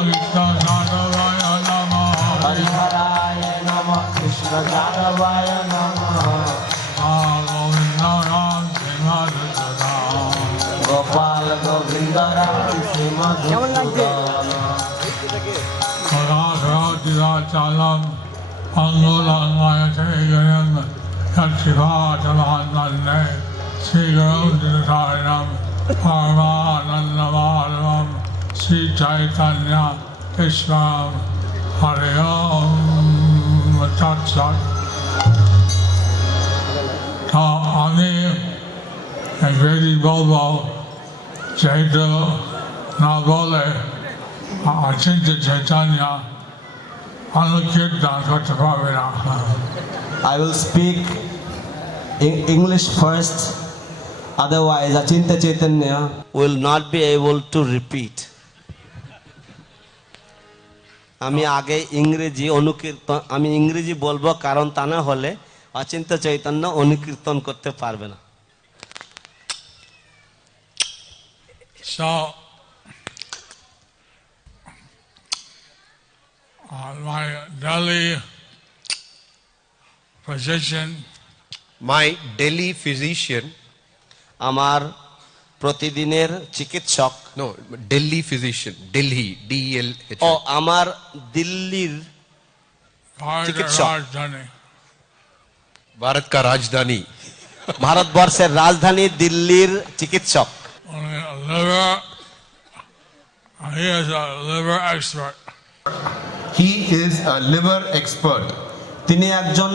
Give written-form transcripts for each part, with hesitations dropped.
Jagadvaya Namah Hariharaya Namah Krishna Jagadvaya Namah Govindaram Simadhudam Gopal Govindaram Simadhudam Chalam Angulam Ayategaram Yatshivatamanande Sri Guru Dinatarinam Paramanandamaram Sri Chaitanya Ishram Hare Om Tat Sat আমি ইংরেজি বলবো যেহেতু না বলে অচিন্ত্য চৈতন্য অনুকীর্তন করতে পারবে না I will speak English first, otherwise Achintya Chaitanya will not be able to repeat. আমি আগে ইংরেজি বলবো কারণ তা না হলে অচিন্ত্য চৈতন্য অনুকীর্তন করতে পারবে না। So my Delhi physician আমার প্রতিদিনের চিকিৎসক Delhi physician, Delhi, D-E-L-H. ও আমার দিল্লির চিকিৎসক রাজধানী भारत का राजधानी ভারতবর্ষের রাজধানী দিল্লির চিকিৎসক he is a liver expert. He is a liver expert. তিনি একজন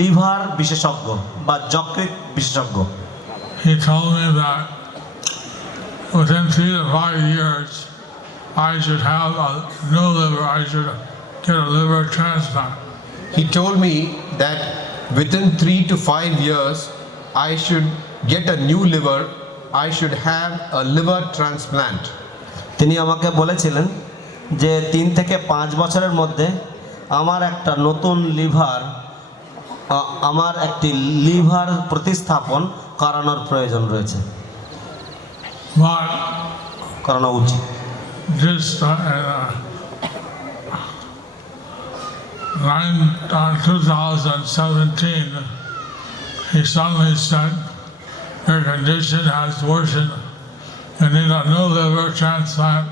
লিভার বিশেষজ্ঞ বা যকৃৎ বিশেষজ্ঞ। He told me that within 3 to 5 years I should have a new liver. I should get a liver transplant. He told me that within 3 to 5 years I should get a new liver. I should have a liver transplant. তিনি আমাকে বলেছিলেন যে 3 থেকে 5 বছরের মধ্যে আমার একটা নতুন আমার একটি লিভার প্রতিস্থাপন করানোর প্রয়োজন রয়েছে, But করানো উচিত। just 2017, he suddenly said, your condition has worsened. You need a new liver transplant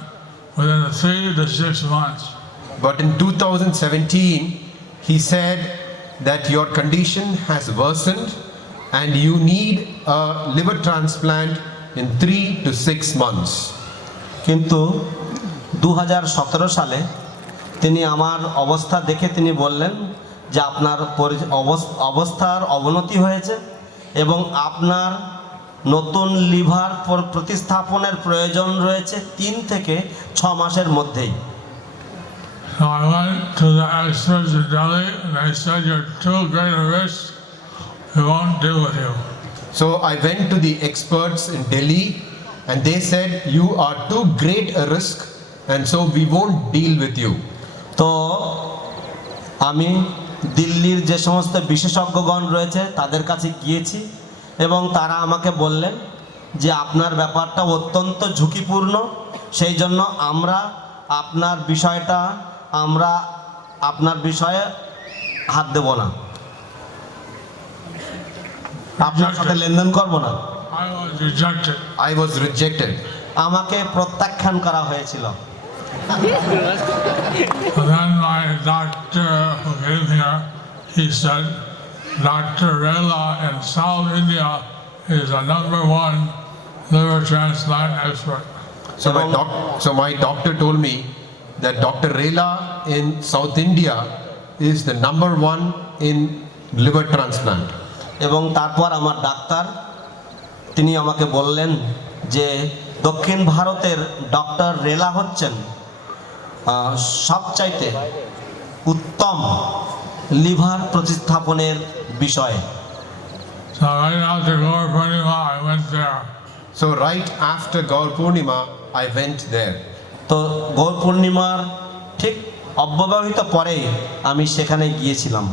within 3 to 6 months. But in 2017 he said that your condition has worsened and you need a liver transplant in 3 to 6 months. কিন্তু 2017 সালে তিনি আমার অবস্থা দেখে তিনি বললেন যে আপনার অবস্থার অবনতি হয়েছে এবং আপনার নতুন লিভার প্রতিস্থাপনের প্রয়োজন রয়েছে 3 থেকে 6 মাসের মধ্যেই। So I went to the experts in Delhi and they said you're too great a risk, we won't deal with you. So I went to the experts in Delhi and they said you are too great a risk and so we won't deal with you. তো আমি দিল্লির যে সমস্ত বিশেষজ্ঞগণ রয়েছে তাদের কাছে গিয়েছি এবং তারা আমাকে বললেন যে আপনার ব্যাপারটা অত্যন্ত ঝুঁকিপূর্ণ, সেই জন্য আমরা আপনার বিষয়ে হাত দেব না, আপনার সাথে লেনদেন করব না। I was rejected. আমাকে প্রত্যাখ্যান করা হয়েছিল। Then my doctor who came here, he said, Dr. Rela in South India is a #1 liver transplant expert. So my doctor told me that Dr. Rela in South India is the #1 in liver transplant. এবং তারপর আমার doctor তিনি আমাকে বললেন যে দক্ষিণ ভারতের doctor রেলা হচ্ছেন সবচাইতে উত্তম লিভার প্রতিস্থাপনের বিষয়ে। So right after Gaur Purnima, I went there. So right after Gaur Purnima, I went there. তো গৌর পূর্ণিমার ঠিক অব্যবহিত পরেই আমি সেখানে গিয়েছিলাম।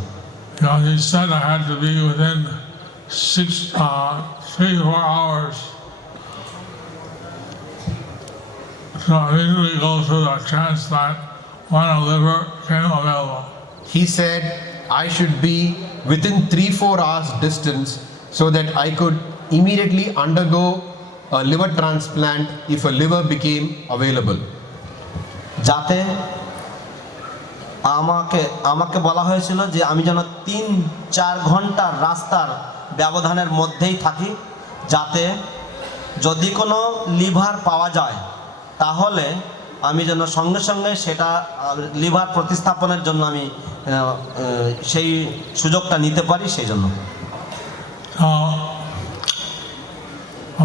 He said I had to be within 3 to 4 hours So I immediately go through the transplant when a liver came available. He said I should be within 3-4 hours distance so that I could immediately undergo a liver transplant if a liver became available. যাতে আমাকে আমাকে বলা হয়েছিল যে আমি যেন 3-4 ঘন্টার রাস্তার ব্যবধানের মধ্যেই থাকি, যাতে যদি কোনো লিভার পাওয়া যায় তাহলে আমি যেন সঙ্গে সঙ্গে সেটা লিভার প্রতিস্থাপনের জন্য আমি সেই সুযোগটা নিতে পারি, সেই জন্য।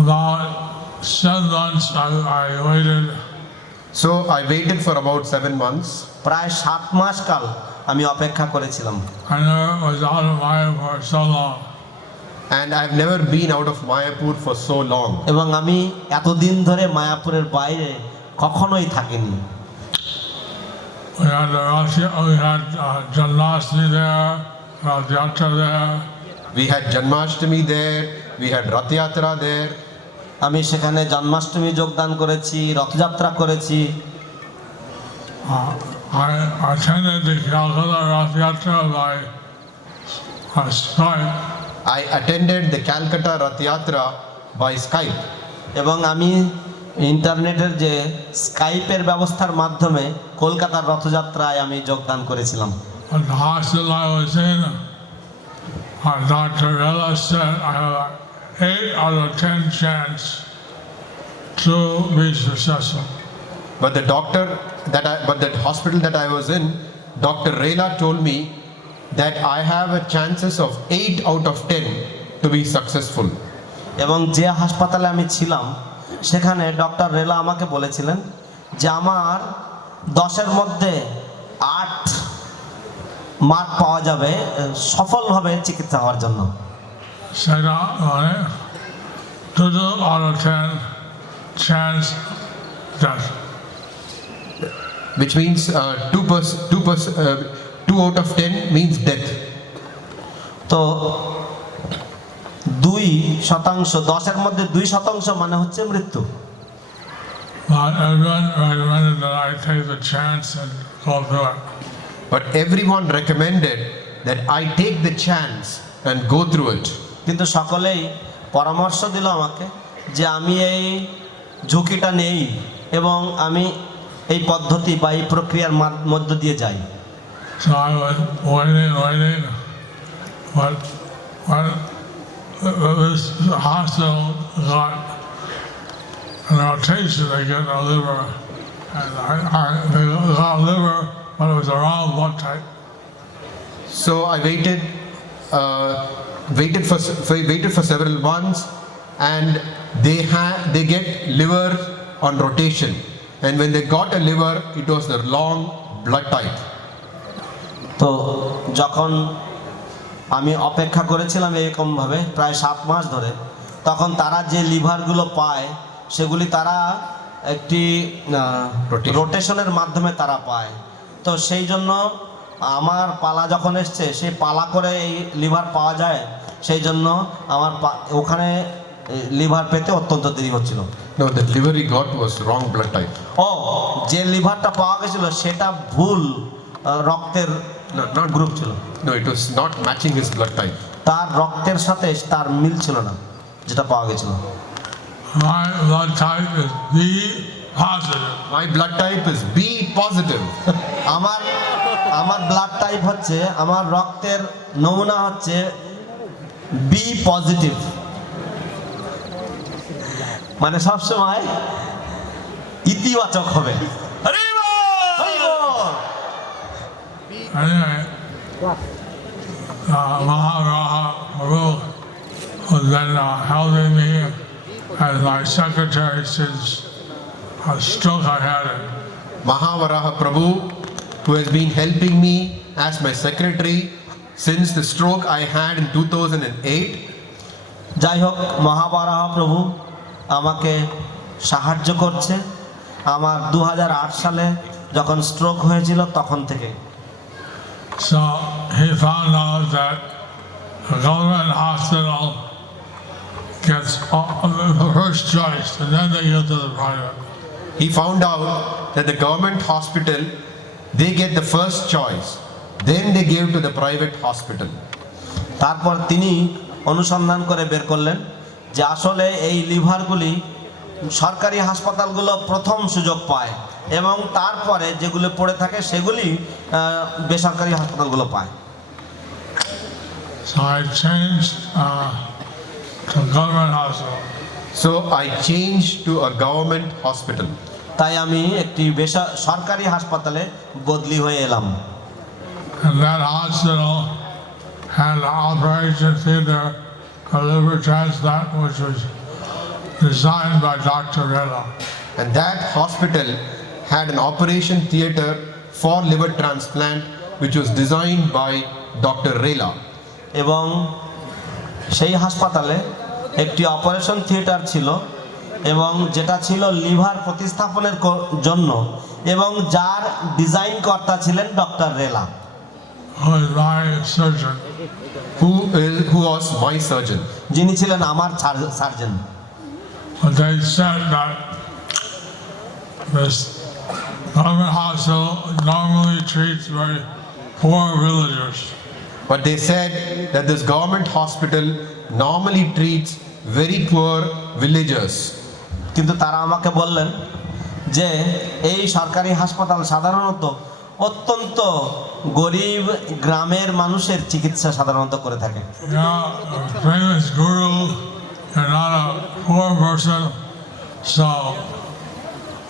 About 7 months I waited. So I waited for about 7 months. প্রায় 7 মাস কাল আমি অপেক্ষা করেছিলাম। I never was out of Mayapur so long. And I've never been out of Mayapur for so long. এবং আমি এতদিন ধরে মায়াপুরের বাইরে কখনোই থাকিনি। We had Janmashtami there, Rath Yatra there. We had Janmashtami there, we had Rath Yatra there. আমি সেখানে জন্মাষ্টমী যোগদান করেছি, রথযাত্রা করেছি। I attended the Calcutta Rath Yatra by Skype. I attended the Calcutta Rath Yatra by Skype. এবং আমি ইন্টারনেটের যে স্কাইপের ব্যবস্থার মাধ্যমে কলকাতার রথযাত্রায় আমি যোগদান করেছিলাম। At the hospital I was in, Dr. Ella said I have an 8 out of 10 chance to be successful. But the hospital that I was in, Dr. Rela told me that I have a chances of 8 out of 10 to be successful. এবং যে হাসপাতালে আমি ছিলাম সেখানে doctor রেলা আমাকে বলেছিলেন যে আমার 10-এর মধ্যে 8 মার্ক পাওয়া যাবে সফলভাবে চিকিৎসা হওয়ার জন্য। সেটা মানে 2 out of 10 chance death. Which means 2 out of 10 means death. তো 2%, 10-এর মধ্যে 2% মানে হচ্ছে মৃত্যু। But everyone recommended that I take the chance and go through it. But everyone recommended that I take the chance and go through it. কিন্তু সকলেই পরামর্শ দিল আমাকে যে আমি এই ঝুঁকিটা নেই এবং আমি এই পদ্ধতি বা এই প্রক্রিয়ার মধ্য দিয়ে যাই। So I was waiting, but when this hospital got an rotation, they get a liver, and they got a liver, but it was the wrong blood type. So I waited for several months, and they get liver on rotation, and when they got a liver, it was the wrong blood type. তো যখন আমি অপেক্ষা করেছিলাম এরকমভাবে প্রায় 7 মাস ধরে, তখন তারা যে লিভারগুলো পায় সেগুলি তারা একটি রোটেশনের মাধ্যমে তারা পায়। তো সেই জন্য আমার পালা যখন এসছে, সেই পালা করে এই লিভার পাওয়া যায়, সেই জন্য আমার ওখানে লিভার পেতে অত্যন্ত দেরি হচ্ছিল। No, the liver he got was wrong blood type. ও যে লিভারটা পাওয়া গেছিল সেটা ভুল রক্তের গ্রুপ ছিল। No, it was not matching his blood type. তার রক্তের সাথে তার মিল ছিল না যেটা পাওয়া গেছিল। My blood type is B positive. My blood type is B positive. আমার ব্লাড টাইপ হচ্ছে, আমার রক্তের নমুনা হচ্ছে বি পজিটিভ, মানে সবসময় ইতিবাচক হবে। Anyway, Maharaja Prabhu, who's been helping me as my secretary since a stroke I had. Mahavaraha Prabhu, who has been helping me as my secretary since the stroke I had in 2008. যাই হোক, মহাবরাহ প্রভু আমাকে সাহায্য করছে আমার 2008 সালে যখন stroke হয়েছিল তখন থেকে। So he found out that the government hospital gets the first choice, and then they get to the private. he found out that the government hospital, they get the first choice. Then they gave to the private hospital. তারপর তিনি অনুসন্ধান করে বের করলেন যে আসলে এই লিভারগুলি সরকারি হাসপাতালগুলো প্রথম সুযোগ পায় এবং তারপরে যেগুলো পড়ে থাকে সেগুলি বেসরকারি হাসপাতালগুলো পায়। So I changed to government hospital. So I changed to a government hospital. তাই আমি একটি সরকারি হাসপাতালে বদলি হয়ে এলাম। And that hospital had an operation theater, a liver transplant, which was designed by Dr. Rella. And that hospital had an operation theater for liver transplant, which was designed by Dr. Rela. এবং সেই হাসপাতালে একটি operation theatre ছিল এবং যেটা ছিল liver প্রতিস্থাপনের জন্য এবং যার ডিজাইন কর্তা ছিলেন doctor রেলা, Who is my surgeon. Who was my surgeon. যিনি ছিলেন আমার surgeon. But they said that this government hospital normally treats very poor villagers. But they said that this government hospital normally treats very poor villagers. কিন্তু তারা আমাকে বললেন যে এই সরকারি হাসপাতাল সাধারণত অত্যন্ত গরিব গ্রামের মানুষের চিকিৎসা সাধারণত করে থাকে। Yeah, a famous guru, you're not a poor person, so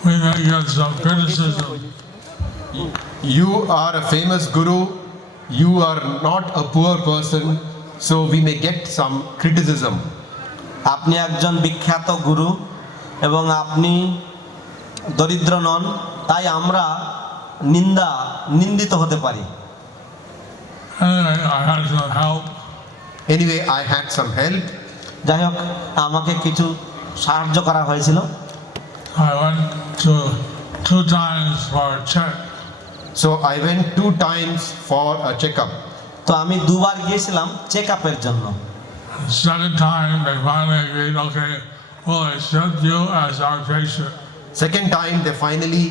we may get some criticism. You are a famous guru. You are not a poor person, so we may get some criticism. আপনি একজন বিখ্যাত গুরু এবং আপনি দরিদ্র নন, তাই আমরা নিন্দিত হতে পারি। Anyway, I had some help. Anyway, I had some help. যাই হোক, আমাকে কিছু সাহায্য করা হয়েছিল। I went to 2 times for a check. So I went 2 times for a checkup. তো আমি দুবার গিয়েছিলাম চেক আপের জন্য। The second time, they finally agreed, okay, we'll accept you as our patient. Second time, they finally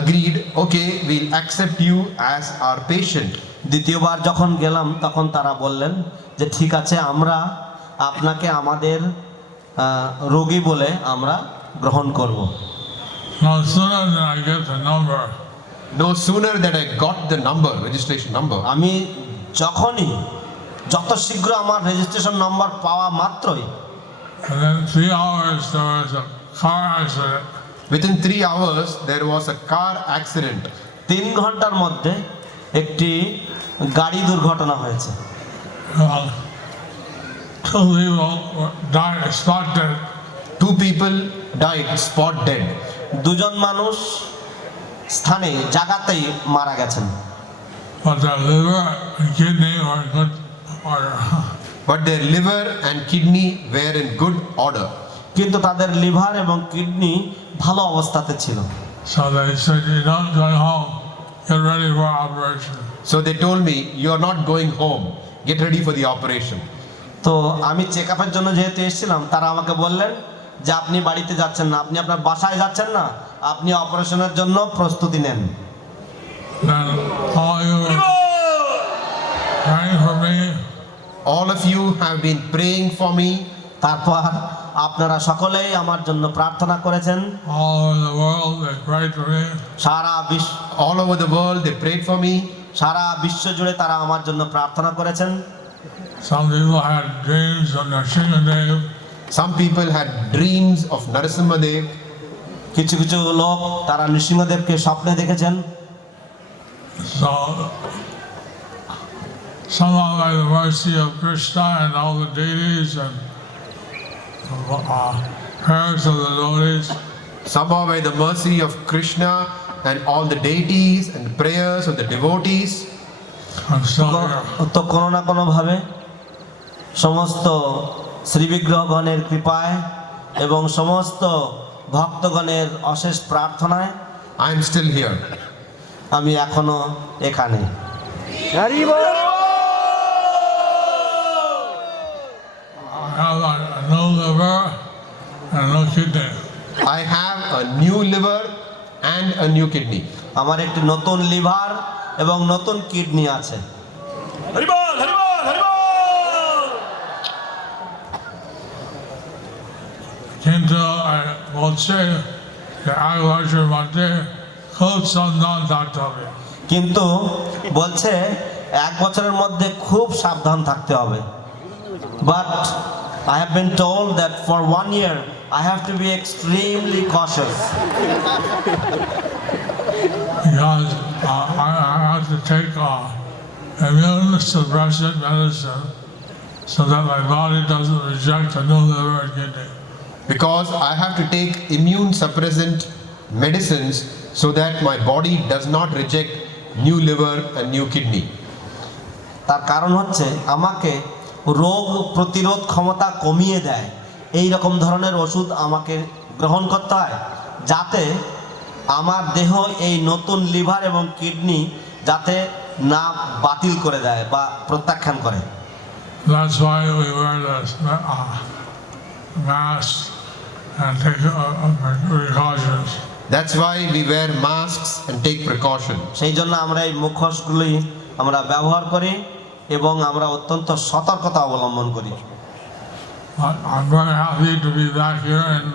agreed, okay, we'll accept you as our patient. দ্বিতীয়বার যখন গেলাম তখন তারা বললেন যে ঠিক আছে, আমরা আপনাকে আমাদের রোগী বলে আমরা গ্রহণ করব। No sooner than I get the number, No sooner that I got the number, registration number, আমি যত শীঘ্র আমার রেজিস্ট্রেশন নাম্বার পাওয়া মাত্রই and then 3 hours there was a car accident. within 3 hours, there was a car accident. 3 ঘন্টার মধ্যে একটি গাড়ি দুর্ঘটনা হয়েছে। 2 people died spot dead. 2 people died spot dead. দুজন মানুষ স্থানে জায়গাতেই মারা গেছেন। But their liver and kidney were in good order. But their liver and kidney were in good order. কিন্তু তাদের লিভার এবং কিডনি ভালো অবস্থাতে ছিল। So they said, you don't go home, get ready for operation. So they told me, you're not going home, get ready for the operation. তো আমি check আপের জন্য যেহেতু এসেছিলাম, তারা আমাকে বললেন যে আপনি বাড়িতে যাচ্ছেন না, আপনি আপনার বাসায় যাচ্ছেন না, আপনি অপারেশনের জন্য প্রস্তুতি নেন। Then all you were praying for me. All of you have been praying for me. তারপর আপনারা সকলেই আমার জন্য প্রার্থনা করেছেন। All over the world, they prayed for me. All over the world, they prayed for me. সারা বিশ্ব জুড়ে তারা আমার জন্য প্রার্থনা করেছেন। Some people had dreams of Narasimhadev. Some people had dreams of Narasimhadev. কিছু কিছু লোক তারা নৃসিংহদেবকে স্বপ্নে দেখেছেন। So, somehow by the mercy of Krishna and all the deities and prayers of the devotees, Somehow by the mercy of Krishna and all the deities and the prayers of the devotees, I'm still here. তো কোনো না কোনোভাবে সমস্ত শ্রীবিগ্রহগণের কৃপায় এবং সমস্ত ভক্তগণের অশেষ প্রার্থনায় I am still here. আমি এখনো এখানে। I have a no liver and no kidney. I have a a new liver and a new kidney. আমার একটি নতুন লিভার এবং নতুন কিডনি আছে। হরিবল হরিবল হরিবল। কিন্তু বলছে যে 1 বছরের মধ্যে খুব সাবধান থাকতে হবে। কিন্তু বলছে 1 বছরের মধ্যে খুব সাবধান থাকতে হবে। But I have been told that for 1 year I have to be extremely cautious. Because I have to take immune suppressant medicine so that my body doesn't reject a new liver and kidney. Because I have to take immune suppressant medicines so that my body does not reject new liver and new kidney. তার কারণ হচ্ছে আমাকে রোগ প্রতিরোধ ক্ষমতা কমিয়ে দেয় এই রকম ধরনের ওষুধ আমাকে গ্রহণ করতে হয়, যাতে আমার দেহ এই নতুন লিভার এবং কিডনি যাতে না বাতিল করে দেয় বা প্রত্যাখ্যান করে। That's why we wear this mask and take precautions. That's why we wear masks and take precaution. সেই জন্য আমরা এই মুখোশগুলি আমরা ব্যবহার করি এবং আমরা অত্যন্ত সতর্কতা অবলম্বন করি। I'm very happy to be back here in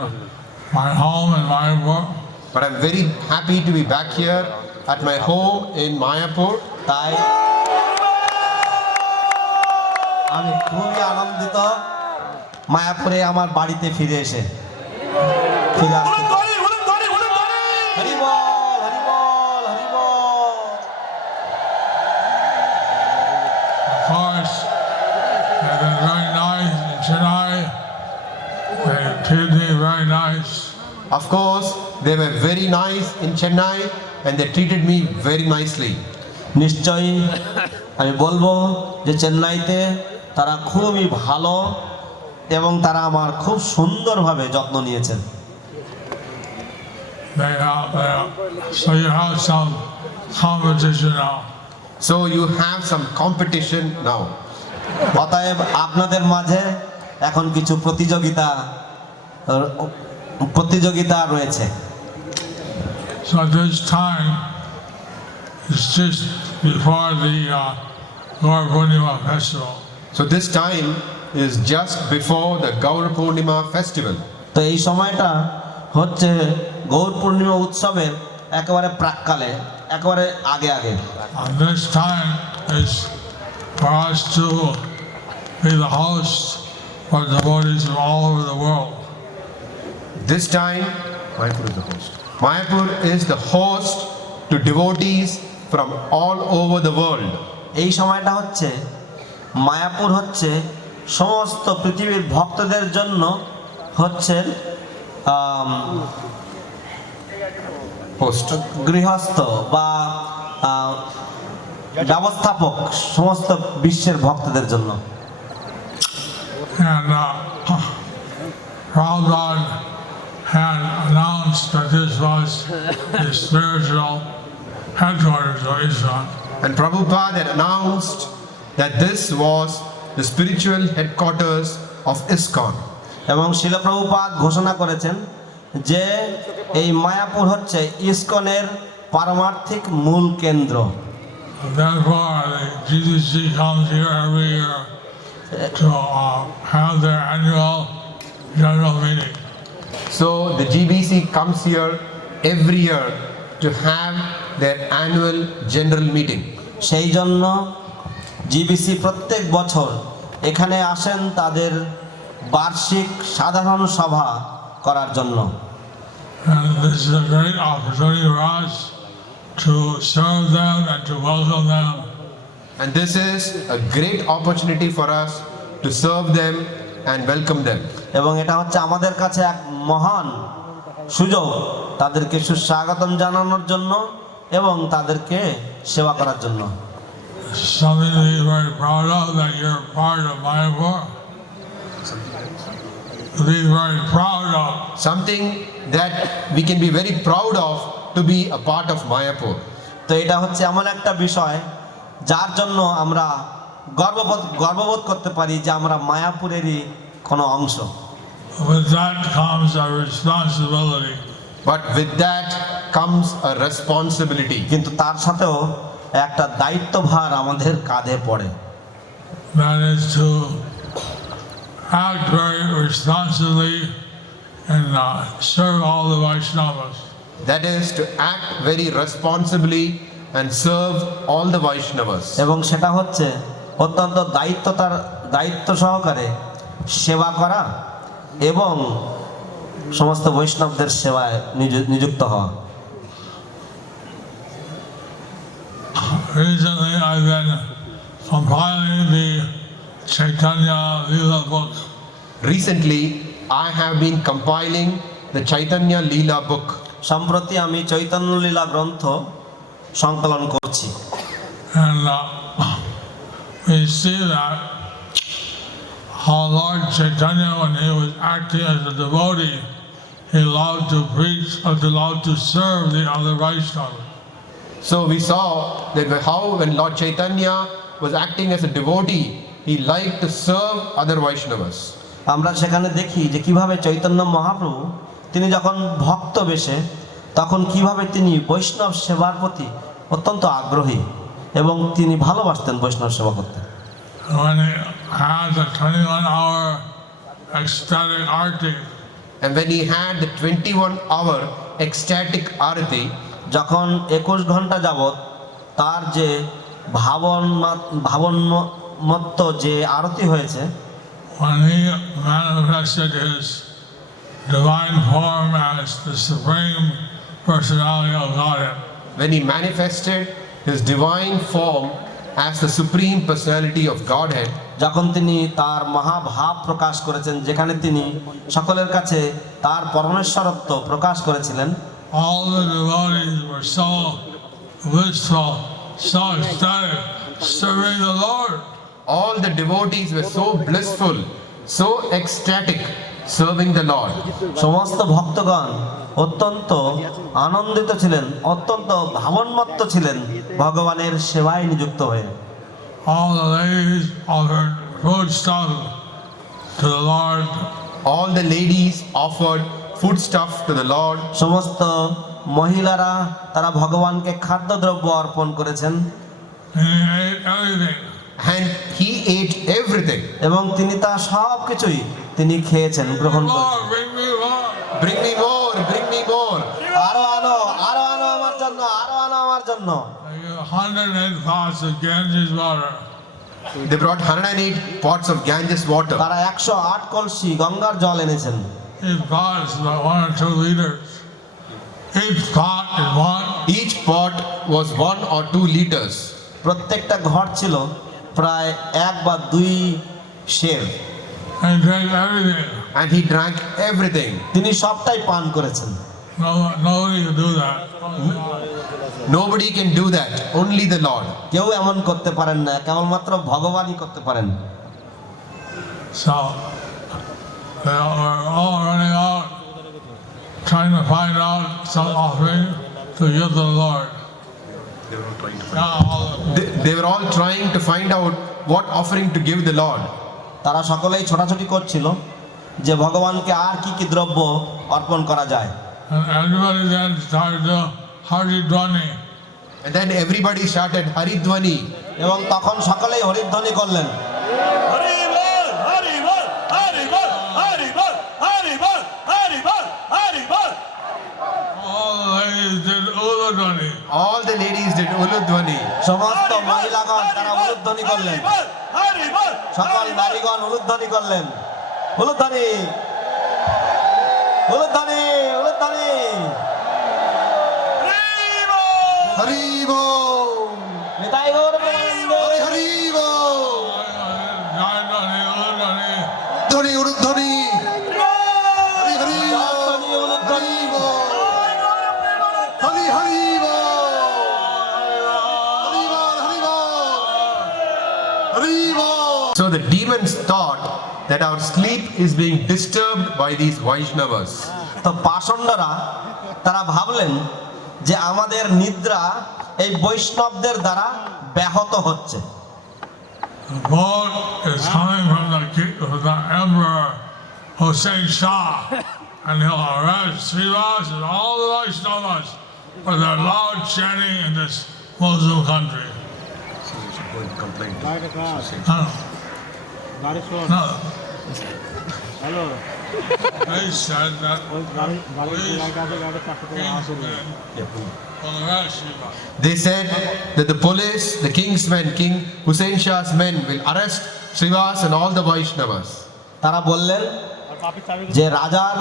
my home in Mayapur. But I'm very happy to be back here at my home in Mayapur. তাই আমি খুবই আনন্দিত মায়াপুরে আমার বাড়িতে ফিরে আসতে। হুলুদ ধরি হুলুদ ধরি হুলুদ ধরি। হরি বল হরি বল হরি বল। Of course, they've been very nice in Chennai. They treated me very nice. Of course, they were very nice in Chennai and they treated me very nicely. নিশ্চয়ই আমি বলবো যে চেন্নাইতে তারা খুবই ভালো এবং তারা আমার খুব সুন্দরভাবে যত্ন নিয়েছেন। So you have some competition now. So you have some competition now. অতএব আপনাদের মাঝে এখন কিছু প্রতিযোগিতা রয়েছে। So this time is just before the Gaur Purnima festival. So this time is just before the Gaur Purnima festival. তো এই সময়টা হচ্ছে গৌর পূর্ণিমা উৎসবের একেবারে প্রাককালে, একেবারে আগে। And this time is for us to be the host for devotees from all over the world. This time, Mayapur is the host. Mayapur is the host to devotees from all over the world. এই সময়টা হচ্ছে মায়াপুর হচ্ছে সমস্ত পৃথিবীর ভক্তদের জন্য হচ্ছে Host. গৃহস্থ বা ব্যবস্থাপক সমস্ত বিশ্বের ভক্তদের জন্য। And Prabhupada had announced that this was the spiritual headquarters of ISKCON. And Prabhupada had announced that this was the spiritual headquarters of ISKCON. এবং শিল প্রভুপাদ ঘোষণা করেছেন যে এই মায়াপুর হচ্ছে ইসকনের পারমার্থিক মূল কেন্দ্র। Therefore, the GDC comes here every year to have their annual general meeting. So the GBC comes here every year to have their annual general meeting. সেই জন্য জিবিসি প্রত্যেক বছর এখানে আসেন তাদের বার্ষিক সাধারণ সভা করার জন্য। And this is a great opportunity for us to serve them and to welcome them. And this is a great opportunity for us to serve them and welcome them. এবং এটা হচ্ছে আমাদের কাছে এক মহান সুযোগ তাদেরকে সুস্বাগতম জানানোর জন্য এবং তাদেরকে সেবা করার জন্য। Something to be very proud of that you're part of Mayapur. To be very proud of. Something that we can be very proud of to be a part of Mayapur. তো এটা হচ্ছে এমন একটা বিষয় যার জন্য আমরা গর্ববোধ করতে পারি যে আমরা মায়াপুরেরই কোনো অংশ। With that comes our responsibility But with that comes a responsibility. কিন্তু তার সাথেও একটা দায়িত্বভার আমাদের কাঁধে পড়ে, That is to act very responsibly and serve all the Vaishnavas. That is to act very responsibly and serve all the Vaishnavas. এবং সেটা হচ্ছে অত্যন্ত দায়িত্ব সহকারে সেবা করা এবং সমস্ত বৈষ্ণবদের সেবায় নিযুক্ত হওয়া। Recently, I've been compiling the Chaitanya Leela book. Recently, I have been compiling the Chaitanya Leela book. সম্প্রতি আমি চৈতন্য লীলা গ্রন্থ সংকলন করছি। And we see that how Lord Chaitanya, when he was acting as a devotee, he loved to preach or loved to serve the other Vaishnavas. So we saw that how when Lord Chaitanya was acting as a devotee, he liked to serve other Vaishnavas. আমরা সেখানে দেখি যে কিভাবে চৈতন্য মহাপ্রভু তিনি যখন ভক্ত বেশে তখন কিভাবে তিনি বৈষ্ণব সেবার প্রতি অত্যন্ত আগ্রহী এবং তিনি ভালোবাসতেন বৈষ্ণব সেবা করতে। When he had the 21-hour ecstatic arti, And when he had the 21-hour ecstatic arati, যখন 21 ঘন্টা যাবৎ তার যে ভাবনমত্ত যে আরতি হয়েছে, when he manifested his divine form as the Supreme Personality of Godhead, when he manifested his divine form as the Supreme Personality of Godhead, যখন তিনি তার মহাভাব প্রকাশ করেছেন, যেখানে তিনি সকলের কাছে তার পরমেশ্বরত্ব প্রকাশ করেছিলেন, all the devotees were so blissful, so ecstatic, serving the Lord. all the devotees were so blissful, so ecstatic, serving the Lord. সমস্ত ভক্তগণ অত্যন্ত আনন্দিত ছিলেন, অত্যন্ত ভাবনমত্ত ছিলেন ভগবানের সেবায় নিযুক্ত হয়ে। All the ladies offered food stuff to the Lord. All the ladies offered foodstuff to the Lord, সমস্ত মহিলারা তারা ভগবানকে খাদ্যদ্রব্য অর্পণ করেছেন And he ate everything. and he ate everything. এবং তিনি তা সব কিছুই তিনি খেয়েছেন, গ্রহণ করেছেন। Lord, bring me more. Bring me more, bring me more. আরো আনো, আরো আনো আমার জন্য, আরো আনো আমার জন্য। They gave 108 pots of Ganges water. They brought 108 pots of Ganges water. তারা 108 কলসি গঙ্গার জল এনেছেন। Each pot is about 1 or 2 liters. Each pot is one. Each pot was 1 or 2 liters. প্রত্যেকটা ঘর ছিল প্রায় 1 বা 2 সের, And he drank everything. And he drank everything. তিনি সবটাই পান করেছেন। Nobody could do that. Nobody can do that, only the Lord. কেউ এমন করতে পারেন না, কেবলমাত্র ভগবানই করতে পারেন। So they were all running out, trying to find out some offering to give the Lord. They were all trying to find out what offering to give the Lord. তারা সকলেই ছোটাছুটি করছিল যে ভগবানকে আর কি কি দ্রব্য অর্পণ করা যায়। And everybody then started to Hari Dwani. And then everybody shouted Haridwani. এবং তখন সকলেই হরিধ্বনি করলেন। হরি বল হরি বল হরি বল হরি বল হরি বল হরি বল হরি বল। All the ladies did Ula Dwani. All the ladies did Uludwani. সমস্ত মহিলাগণ তারা উলুধ্বনি করলেন, হরি বল সকল নারীগণ উলুধ্বনি করলেন। উলুধ্বনি, উলুধ্বনি, উলুধ্বনি। Haribo! Nitai Gour Govinda. Haribo! Jai Dwani, Ula Dwani. Dhani Uludhani! Hari উলুধ্বনি, উলুধ্বনি। Hari Haribo! Haribo! Haribo! So the demons thought that our sleep is being disturbed by these Vaishnavas. তো পাষণ্ডরা তারা ভাবলেন যে আমাদের নিদ্রা এই বৈষ্ণবদের দ্বারা ব্যাহত হচ্ছে। The boat is coming from the Emperor Hossein Shah. and he'll arrest Srivas and all the Vaishnavas for their loud chanting in this Muslim country. No. No. They said that police will arrest Srivas. They said that the police, the king's men, King Hussein Shah's men will arrest Srivas and all the Vaishnavas. তারা বললেন যে রাজার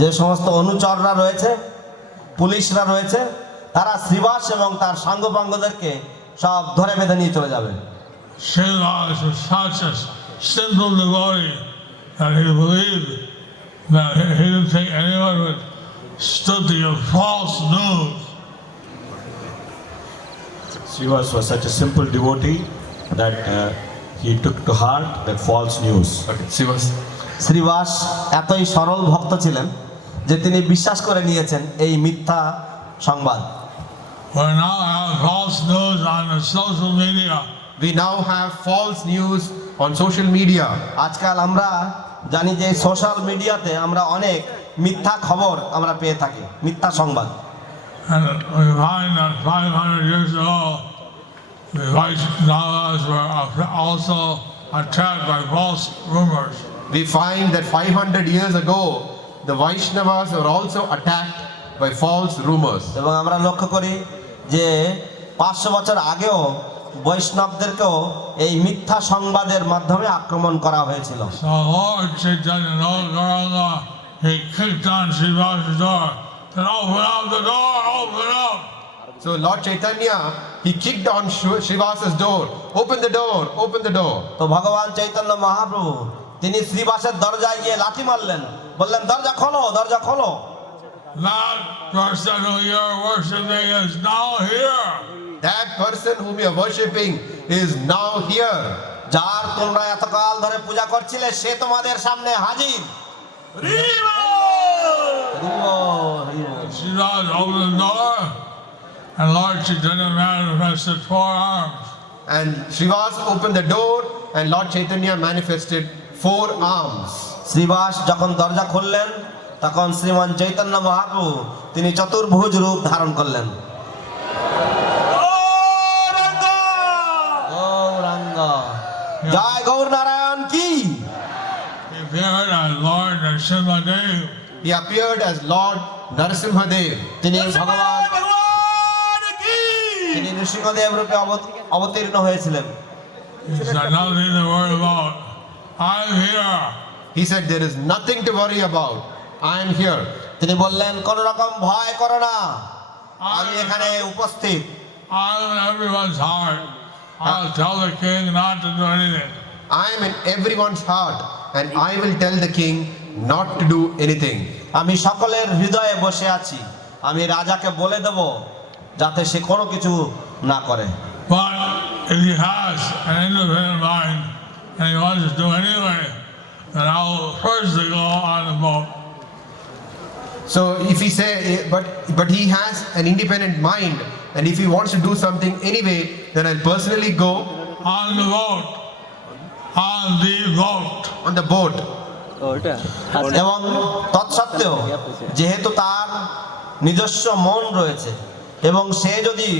যে সমস্ত অনুচররা রয়েছে, পুলিশরা রয়েছে, তারা শ্রীবাস এবং তার সাঙ্গপাঙ্গদেরকে সব ধরে বেঁধে নিয়ে চলে যাবে। Srivas was such a simple devotee that he believed that he didn't think anyone would study of false news. Srivas was such a simple devotee that he took to heart that false news. Okay, Srivas. Srivas এতই সরল ভক্ত ছিলেন যে তিনি বিশ্বাস করে নিয়েছেন এই মিথ্যা সংবাদ। We now have false news on the social media. We now have false news on social media. আজকাল আমরা জানি যে সোশ্যাল মিডিয়াতে আমরা অনেক মিথ্যা খবর আমরা পেয়ে থাকি, মিথ্যা সংবাদ। And we find that 500 years ago, the Vaishnavas were also attacked by false rumors. We find that 500 years ago, the Vaishnavas were also attacked by false rumors. এবং আমরা লক্ষ্য করি যে 500 বছর আগেও বৈষ্ণবদেরকেও এই মিথ্যা সংবাদের মাধ্যমে আক্রমণ করা হয়েছিল। So Lord Chaitanya, no Gauranga, he kicked on Srivas's door, said, open up the door, open up. So Lord Chaitanya, he kicked on Srivas's door. Open the door, open the door. তো ভগবান চৈতন্য মহাপ্রভু তিনি শ্রীবাসের দরজায় গিয়ে লাথি মারলেন, বললেন দরজা খোলো, দরজা খোলো। That person who you're worshiping is now here. That person whom you are worshipping is now here. যার তোমরা এতকাল ধরে পূজা করছিলে সে তোমাদের সামনে হাজির। Riva! Srivas opened the door, and Lord Chaitanya manifested 4 arms. And Srivas opened the door and Lord Chaitanya manifested 4 arms. Srivas যখন দরজা খুললেন তখন শ্রীমান চৈতন্য মহাপ্রভু তিনি চতুর্ভুজ রূপ ধারণ করলেন। গৌরাঙ্গ জয় গৌর নারায়ণ কি। He appeared as Lord Nrsimhadev. He appeared as Lord Narasimhadev. তিনি ভগবান, भगवान की তিনি নৃসিংহদেব রূপে অবতীর্ণ হয়েছিলেন। He said nothing to worry about. I'm here. He said, there is nothing to worry about. I am here. তিনি বললেন কোন রকম ভয় করো না, আমি এখানে উপস্থিত। I'm in everyone's heart. I'll tell the king not to do anything. I am in everyone's heart and I will tell the king not to do anything. আমি সকলের হৃদয়ে বসে আছি, আমি রাজাকে বলে দেব যাতে সে কোনো কিছু না করে। But if he has an independent mind and he wants to do anyway, then I'll first go on the boat. So if he say, but he has an independent mind and if he wants to do something anyway, then I'll personally go On the boat. On the boat. on the boat. এবং তৎসত্ত্বেও যেহেতু তার নিজস্ব মন রয়েছে এবং সে যদি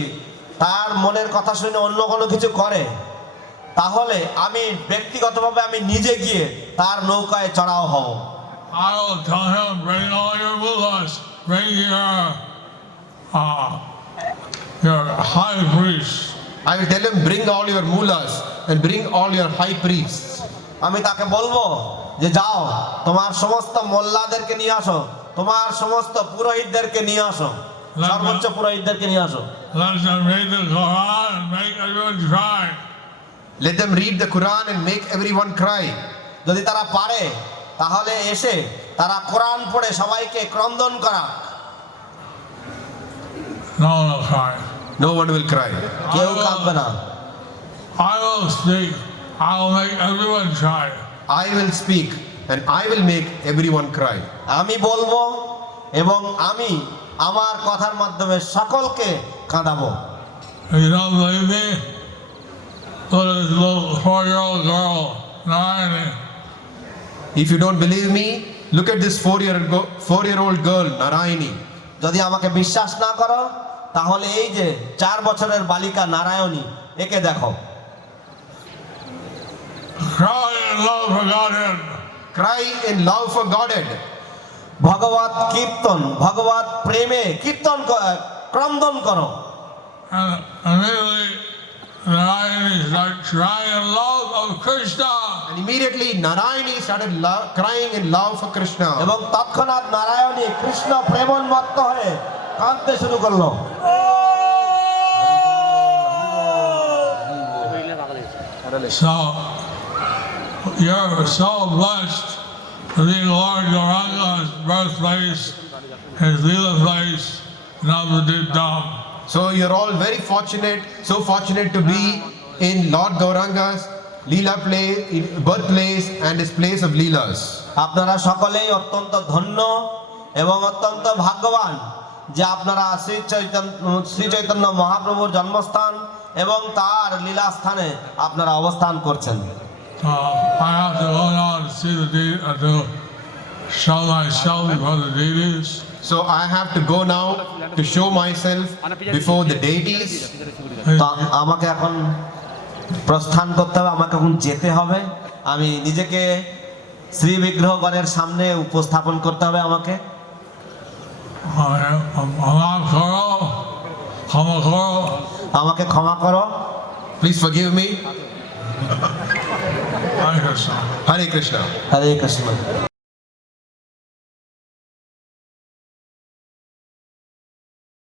তার মনের কথা শুনে অন্য কোনো কিছু করে, তাহলে আমি ব্যক্তিগতভাবে আমি নিজে গিয়ে তার নৌকায় চড়াও হব। I will tell him, bring all your mullahs, bring your high priest. I will tell him, bring all your mullahs and bring all your high priests. আমি তাকে বলবো যে যাও তোমার সমস্ত মোল্লাদেরকে নিয়ে আসো, তোমার সমস্ত পুরোহিতদেরকে নিয়ে আসো, সর্বোচ্চ পুরোহিতদেরকে নিয়ে আসো। Let them read the Quran and make everyone cry. Let them read the Quran and make everyone cry. যদি তারা পারে তাহলে এসে তারা কোরআন পড়ে সবাইকে ক্রন্দন করা। No one will cry. No one will cry. কেউ কাঁদবে না। I will speak. I will make everyone cry. I will speak and I will make everyone cry. আমি বলবো এবং আমি আমার কথার মাধ্যমে সকলকে কাঁদাবো। If you don't believe me, look at this little 4-year-old girl, Narayani. If you don't believe me, look at this 4-year-old girl, Narayani. যদি আমাকে বিশ্বাস না করো তাহলে এই যে 4 বছরের বালিকা নারায়ণী একে দেখো। Cry in love for Godhead. Cry in love for Godhead. ভগবত কীর্তন, ভগবত প্রেমে কীর্তন ক্রন্দন করো। And immediately Narayani started crying in love of Krishna. And immediately Narayani started crying in love for Krishna. এবং তৎক্ষণাৎ নারায়ণী কৃষ্ণ প্রেমোন্মত্ত হয়ে কাঁদতে শুরু করলো। So you're so blessed to be Lord Gauranga's birthplace, his Leela place, Navadip Dham. So you're all very fortunate, so fortunate to be in Lord Gauranga's Leela place, birthplace and his place of Leelas. আপনারা সকলেই অত্যন্ত ধন্য এবং অত্যন্ত ভাগ্যবান যে আপনারা শ্রী চৈতন্য মহাপ্রভুর জন্মস্থান এবং তার লীলাস্থানে আপনারা অবস্থান করছেন। I have to go now to see the to show myself before the deities. So I have to go now to show myself before the deities. তো আমাকে এখন প্রস্থান করতে হবে, আমাকে এখন যেতে হবে, আমি নিজেকে শ্রী বিগ্রহগণের সামনে উপস্থাপন করতে হবে আমাকে। আমাকে ক্ষমা করো। Please forgive me. Hare Krishna. Hare Krishna. Hare Krishna.